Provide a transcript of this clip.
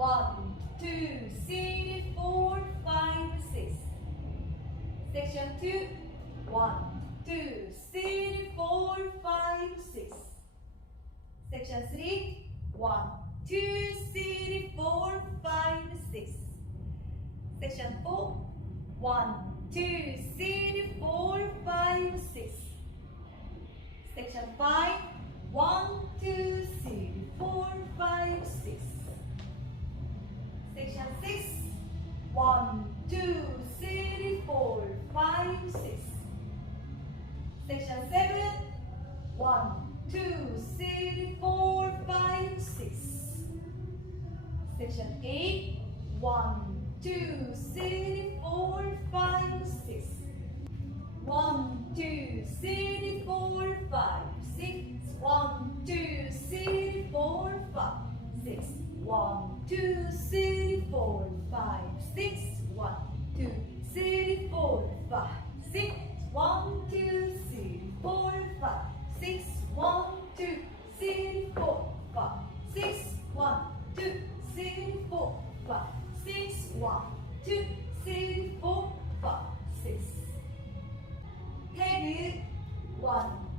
1, 2, 3, 4, 5, 6. Section 2. 1, 2, 3, 4, 5, 6. Section 3. 1, 2, 3, 4, 5, 6. Section 4. 1, 2, 3, 4, 5, 6. Section 5. 1, 2, 3, 4, 5, 6. Section 6. 1, 2, 3, 4, 5, 6. Section 7. 1, 2, 3, 4, 5, 6. Section 8. 1, 2, 3, 4, 5, 6. 1, 2, 3, 4, 5, 6. 1, 2, 3, 4, 5, 6. 1, 2, 3, 4, 5, 6. 1, 2, 3, 4, 5, 6. 1, 2, 3, 4, 5, 6. 1, 2, 3, 4, 5, 6. 1, 2, 3, 4, 5, 6. 1, 2, 3, 4, 5, 6. 태그 1,